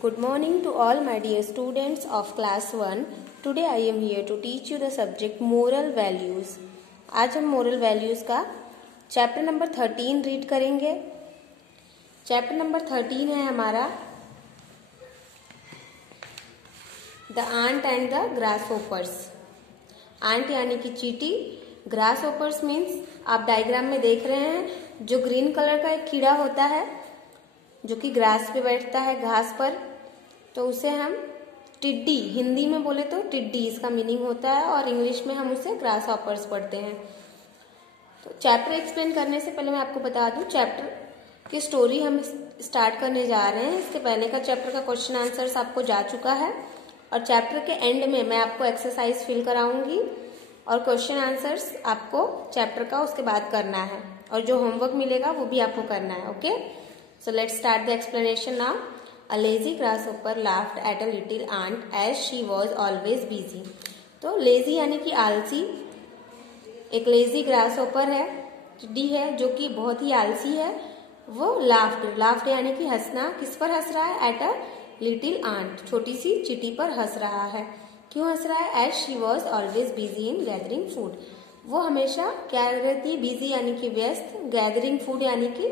Good morning to all my dear students of class 1. Today I am here to teach you the subject moral values. आज हम moral values का chapter number 13 read करेंगे. Chapter number 13 है हमारा the ant and the grasshoppers. Ant यानी कि चींटी, ग्रासहोपर्स means आप डायग्राम में देख रहे हैं जो ग्रीन कलर का एक कीड़ा होता है जो कि ग्रास पे बैठता है, घास पर, तो उसे हम टिड्डी, हिंदी में बोले तो टिड्डी इसका मीनिंग होता है और इंग्लिश में हम उसे ग्रासहॉपर्स पढ़ते हैं. तो चैप्टर एक्सप्लेन करने से पहले मैं आपको बता दूं चैप्टर की स्टोरी हम स्टार्ट करने जा रहे हैं. इसके पहले का चैप्टर का क्वेश्चन आंसर्स आपको जा चुका है और चैप्टर के एंड में मैं आपको एक्सरसाइज फिल कराऊंगी और क्वेश्चन आंसर्स आपको चैप्टर का उसके बाद करना है और जो होमवर्क मिलेगा वो भी आपको करना है. Okay, so let's start the explanation now. A lazy grasshopper laughed at a little ant as she was always busy. तो lazy यानी कि आलसी. एक lazy grasshopper है, टिड्डी है जो कि बहुत ही आलसी है. वो laughed यानी कि हंसना. किस पर हंस रहा है? At a little ant, छोटी सी चींटी पर हंस रहा है. क्यों हंस रहा है? As she was always busy in gathering food. वो हमेशा क्या रहती है? बिजी यानी कि व्यस्त, गैदरिंग फूड यानी कि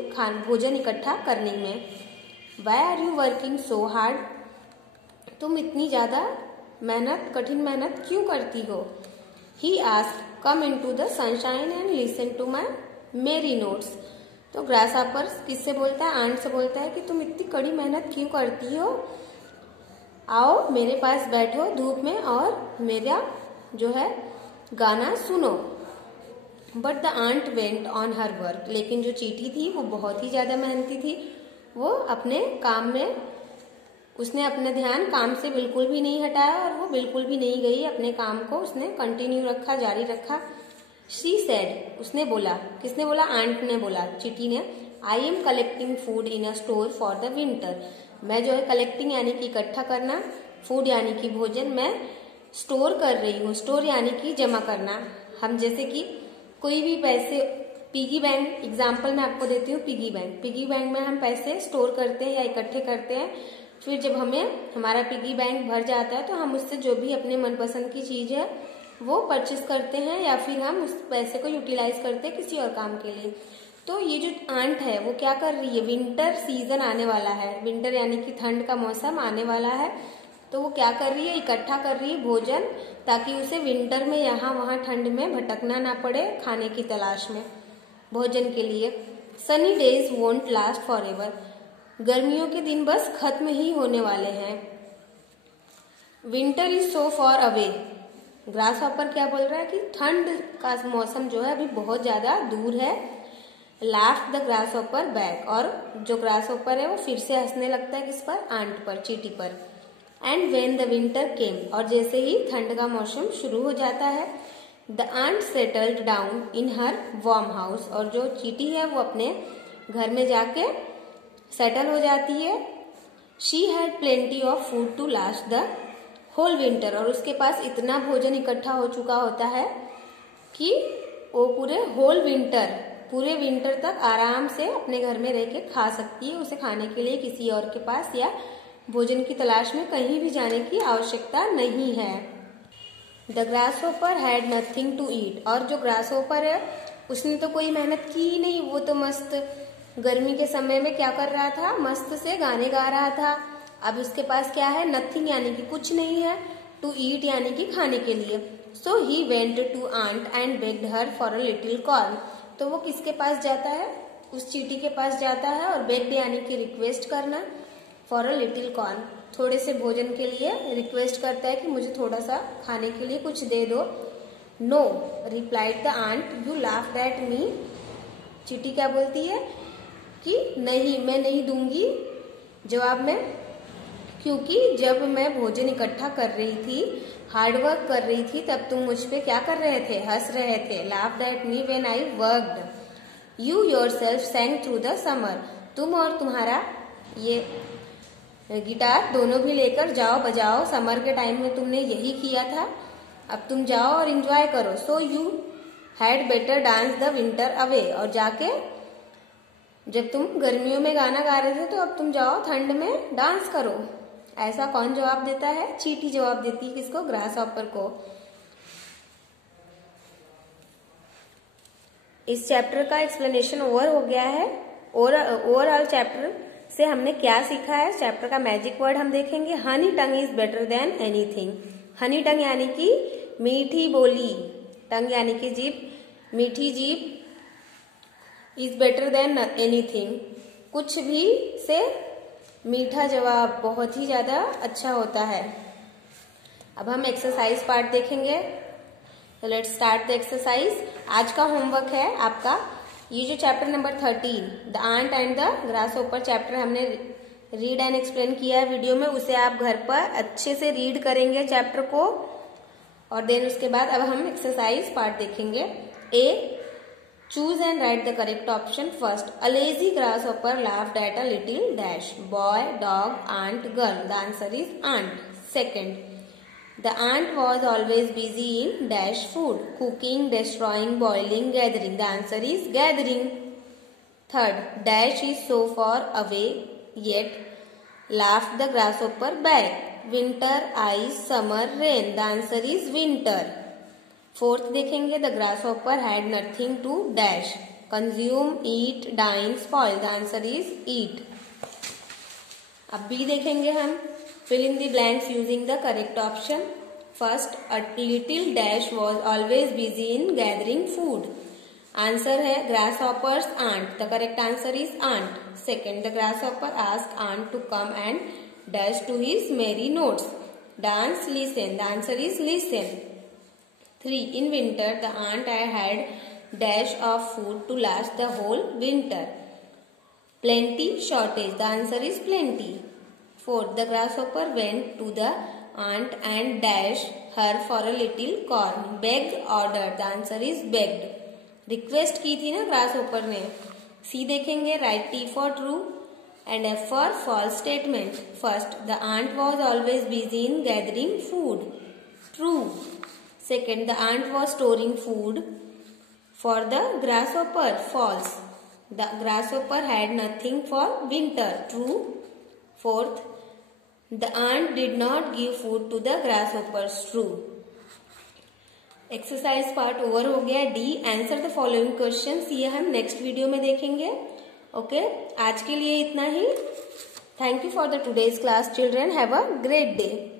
भोजन इकट्ठा करने में. Why are you working so hard? तुम इतनी ज्यादा कठिन मेहनत क्यों करती हो? He asked come into the sunshine and listen to my merry notes. तो ग्रासहॉपर किससे बोलता है? आंट से बोलता है कि तुम इतनी कड़ी मेहनत क्यों करती हो, आओ मेरे पास बैठो धूप में और मेरा जो है गाना सुनो. But the ant went on her work. लेकिन जो चींटी थी वो बहुत ही ज्यादा मेहनती थी. वो अपने काम में उसने अपना ध्यान काम से बिल्कुल भी नहीं हटाया और वो बिल्कुल भी नहीं गई. अपने काम को उसने कंटिन्यू रखा, जारी रखा. शी सेड, उसने बोला. किसने बोला? आंट ने बोला, चींटी ने. I am collecting food in a store for the winter. मैं जो है कलेक्टिंग यानी कि इकट्ठा करना, फूड यानी कि भोजन, मैं स्टोर कर रही हूँ. स्टोर यानी कि जमा करना. हम जैसे कि कोई भी पैसे, पिगी बैंक एग्जाम्पल मैं आपको देती हूँ. पिगी बैंक में हम पैसे स्टोर करते हैं या इकट्ठे करते हैं. फिर जब हमें हमारा पिगी बैंक भर जाता है तो हम उससे जो भी अपने मनपसंद की चीज है वो परचेस करते हैं या फिर हम उस पैसे को यूटिलाइज करते हैं किसी और काम के लिए. तो ये जो आंट है वो क्या कर रही है? विंटर सीजन आने वाला है, विंटर यानी कि ठंड का मौसम आने वाला है, तो वो क्या कर रही है? इकट्ठा कर रही है भोजन, ताकि उसे विंटर में यहाँ वहाँ ठंड में भटकना ना पड़े खाने की तलाश में भोजन के लिए. Sunny days won't last for ever. गर्मियों के दिन बस खत्म ही होने वाले हैं. Winter is so for away. Grasshopper क्या बोल रहा है कि ठंड का मौसम जो है अभी बहुत ज्यादा दूर है. Laughed the grasshopper back. और जो ग्रासहॉपर है वो फिर से हंसने लगता है. किस पर? आंट पर, चींटी पर. एंड वेन द विंटर केम. और जैसे ही ठंड का मौसम शुरू हो जाता है, the ant settled down in her warm house. और जो चींटी है वो अपने घर में जाके सेटल हो जाती है. She had plenty of food to last the whole winter. और उसके पास इतना भोजन इकट्ठा हो चुका होता है कि वो पूरे विंटर तक आराम से अपने घर में रह के खा सकती है. उसे खाने के लिए किसी और के पास या भोजन की तलाश में कहीं भी जाने की आवश्यकता नहीं है. The grasshopper had nothing to eat. और जो ग्रासहॉपर है उसने तो कोई मेहनत की ही नहीं. वो तो मस्त गर्मी के समय में क्या कर रहा था? मस्त से गाने गा रहा था. अब उसके पास क्या है? नथिंग यानी कि कुछ नहीं है, टू ईट यानी कि खाने के लिए. So he went to ant and begged her for a little corn. तो वो किसके पास जाता है? उस चींटी के पास जाता है और बेग्ड यानी कि रिक्वेस्ट करना, फॉर अ लिटिल कॉर्न थोड़े से भोजन के लिए रिक्वेस्ट करता है कि मुझे थोड़ा सा खाने के लिए कुछ दे दो. No replied the ant, you laughed at me. चींटी क्या बोलती है कि नहीं, मैं नहीं दूंगी जवाब में, क्योंकि जब मैं भोजन इकट्ठा कर रही थी, हार्डवर्क कर रही थी, तब तुम मुझ पे क्या कर रहे थे? हंस रहे थे. Laughed at me when I worked. You yourself सैंग through the summer. तुम और तुम्हारा ये गिटार दोनों भी लेकर जाओ, बजाओ. समर के टाइम में तुमने यही किया था, अब तुम जाओ और एंजॉय करो. So you had better dance the winter away. और जाके जब तुम गर्मियों में गाना गा रहे थे तो अब तुम जाओ ठंड में डांस करो. ऐसा कौन जवाब देता है? चींटी जवाब देती है किसको? ग्रास हॉपर को। इस चैप्टर का एक्सप्लेनेशन ओवर हो गया है। ओवरऑल चैप्टर से हमने क्या सीखा है? चैप्टर का मैजिक वर्ड हम देखेंगे, honey tongue is better than anything. Honey tongue यानी कि मीठी बोली, टंग यानी कि जीभ, मीठी जीभ, इज बेटर देन एनीथिंग, कुछ भी से मीठा जवाब बहुत ही ज्यादा अच्छा होता है। अब हम एक्सरसाइज पार्ट देखेंगे। तो लेट्स स्टार्ट द एक्सरसाइज। आज का होमवर्क है आपका ये जो chapter number 13 the ant and the grasshopper chapter हमने रीड एंड एक्सप्लेन किया है वीडियो में, उसे आप घर पर अच्छे से रीड करेंगे चैप्टर को। और देन उसके बाद अब हम एक्सरसाइज पार्ट देखेंगे। A, choose and write the correct option. First, a lazy grasshopper laughed at a little dash, boy, dog, ant, girl. The answer is ant. Second, the ant was always busy in dash food, cooking, destroying, boiling, gathering. The answer is gathering. Third, dash is so far away yet laughed the grasshopper back. Winter, ice, summer, rain. The answer is winter. Fourth देखेंगे, the grasshopper had nothing to dash, consume, eat, dine, spoil. The answer is eat. अब B देखेंगे हम, fill in the blanks using the correct option. First, a little dash was always busy in gathering food. Answer है grasshoppers aunt. The correct answer is aunt. Second, the grasshopper asked aunt to come and dash to his merry notes. Dance, listen. The answer is listen. 3. In winter, the aunt had dash of food to last the whole winter. Plenty, shortage. The answer is plenty. Fourth, the grasshopper went to the aunt and dashed her for a little corn. Begged, ordered. The answer is begged. Request की थी ना grasshopper ने. C देखेंगे, write T for true and F for false statement. First, the aunt was always busy in gathering food. True. Second, the aunt was storing food for the grasshopper. False. The grasshopper had nothing for winter. True. Fourth, the aunt did not give food to the grasshoppers. True. Exercise part over हो गया। D, answer the following questions, ये हम next video में देखेंगे। Okay, आज के लिए इतना ही। Thank you for the today's class children. Have a great day.